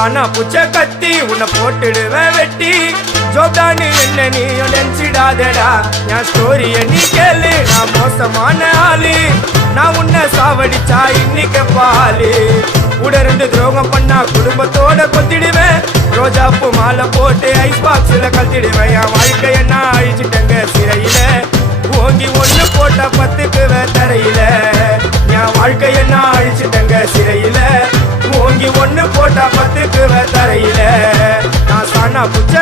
சானா புச்ச கத்தி உன்னை போட்டுடுவேன் வெட்டி ஜோப்டானு என்ன நீ நினைச்சிடாதடா என் ஸ்டோரிய நீ கேளு நான் மோசமான ஆளு நான் உன்னை சாவடிச்சா இன்னைக்கு பாலு கூட 2 துரோகம் பண்ணா குடும்பத்தோட கொத்திடுவேன் ரோஜாப்பூ மாலை போட்டு ஐஸ் பாக்ஸ்ல கழட்டிடுவேன் என் வாழ்க்கைய நான் அழிச்சிட்டேங்க சிறையில ஓங்கி 1 போட்டா 10க்கு தரையில என் வாழ்க்கைய நான் அழிச்சிட்டேங்க சிறையில ஓங்கி 1 போட்டா 10க்கு தரையில நான் சானா புச்ச